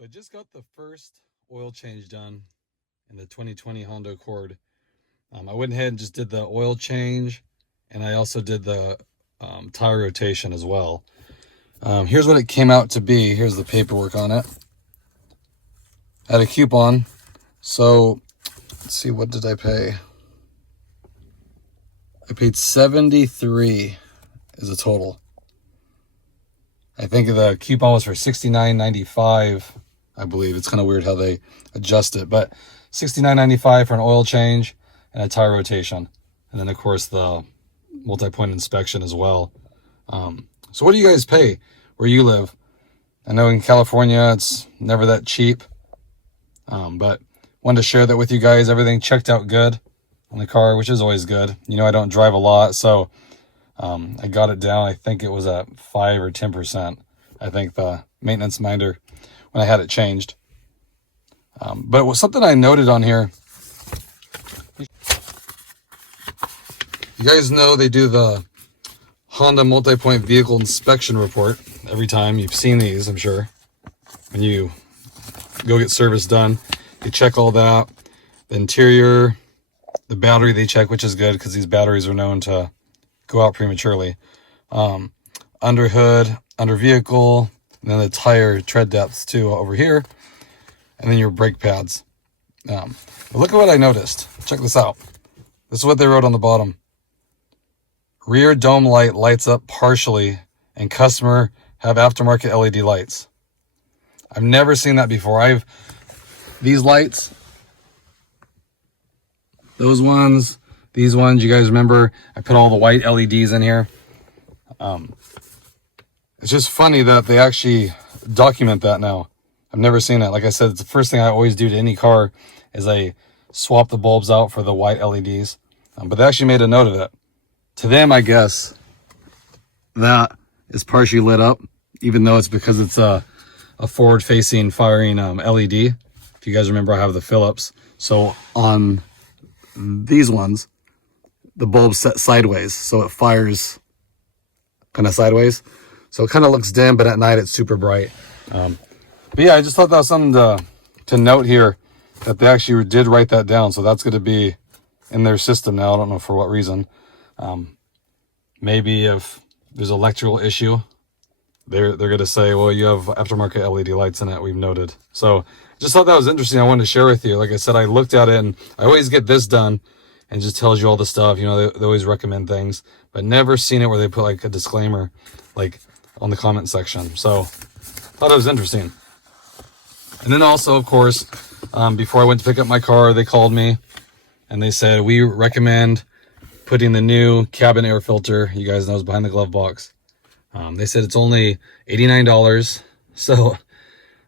So I just got the first oil change done in the 2020 Honda Accord. I went ahead and just did the oil change, and I also did the tire rotation as well. Here's what it came out to be. Here's the paperwork on it. I had a coupon. So let's see, what did I pay? I paid $73 as a total. I think the coupon was for $69.95. I believe it's kind of weird how they adjust it, but $69.95 for an oil change and a tire rotation, and then of course the multi-point inspection as well. So what do you guys pay where you live? I know in California it's never that cheap, but wanted to share that with you guys. Everything checked out good on the car, which is always good. You know, I don't drive a lot, so I got it down. I think it was at 5 or 10%. I think the maintenance minder when I had it changed. But it was something I noted on here. You guys know they do the Honda multi-point vehicle inspection report every time. You've seen these, I'm sure. When you go get service done, you check all that. The interior, the battery they check, which is good because these batteries are known to go out prematurely. Under hood, under vehicle, and then the tire tread depths too over here, and then your brake pads. But look at what I noticed. Check this out. This is what they wrote on the bottom. Rear dome light lights up partially, and customer have aftermarket LED lights. I've never seen that before. These lights, those ones, these ones, you guys remember, I put all the white LEDs in here. It's just funny that they actually document that now. I've never seen it. Like I said, it's the first thing I always do to any car is I swap the bulbs out for the white LEDs. But they actually made a note of it. To them, I guess, that is partially lit up, even though it's because it's a forward-facing firing LED. If you guys remember, I have the Phillips. So on these ones, the bulb's set sideways, so it fires kind of sideways. So it kind of looks dim, but at night it's super bright. But yeah, I just thought that was something to note here, that they actually did write that down. So that's going to be in their system now. I don't know for what reason. Maybe if there's an electrical issue, they're going to say, well, you have aftermarket LED lights in it, we've noted. So just thought that was interesting. I wanted to share with you. Like I said, I looked at it, and I always get this done and just tells you all the stuff. You know, they always recommend things, but never seen it where they put like a disclaimer, like on the comment section. So thought it was interesting. And then also, of course, before I went to pick up my car, they called me and they said, we recommend putting the new cabin air filter. You guys know it's behind the glove box. They said it's only $89. So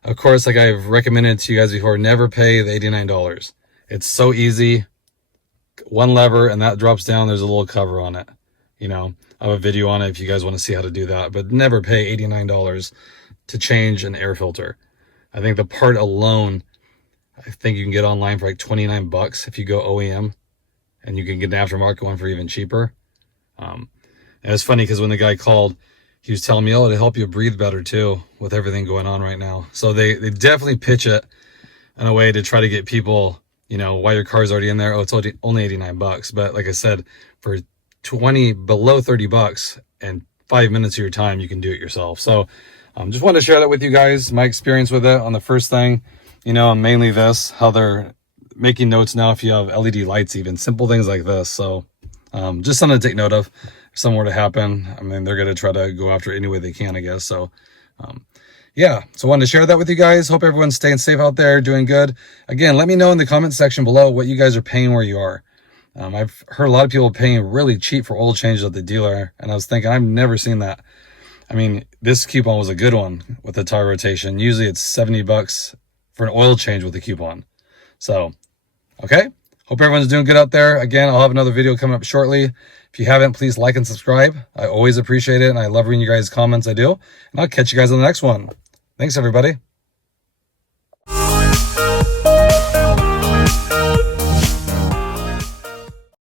of course, like I've recommended to you guys before, never pay the $89. It's so easy. One lever and that drops down. There's a little cover on it. You know, I have a video on it if you guys want to see how to do that, but never pay $89 to change an air filter. I think the part alone, I think you can get online for like 29 bucks if you go OEM, and you can get an aftermarket one for even cheaper. And it's funny because when the guy called, he was telling me, oh, it'll help you breathe better too with everything going on right now. So they definitely pitch it in a way to try to get people, you know, while your car's already in there, oh, it's only 89 bucks. But like I said, for below 30 bucks and 5 minutes of your time, you can do it yourself. So just wanted to share that with you guys, my experience with it on the first thing, you know, and mainly this, how they're making notes now if you have LED lights, even simple things like this. So just something to take note of. If something were to happen, I mean, they're going to try to go after it any way they can, I guess. So yeah, so I wanted to share that with you guys. Hope everyone's staying safe out there, doing good. Again, let me know in the comment section below what you guys are paying where you are. I've heard a lot of people paying really cheap for oil changes at the dealer, and I was thinking, I've never seen that. I mean, this coupon was a good one with the tire rotation. Usually it's 70 bucks for an oil change with a coupon. So, okay. Hope everyone's doing good out there. Again, I'll have another video coming up shortly. If you haven't, please like and subscribe. I always appreciate it, and I love reading you guys' comments. I do. And I'll catch you guys on the next one. Thanks, everybody.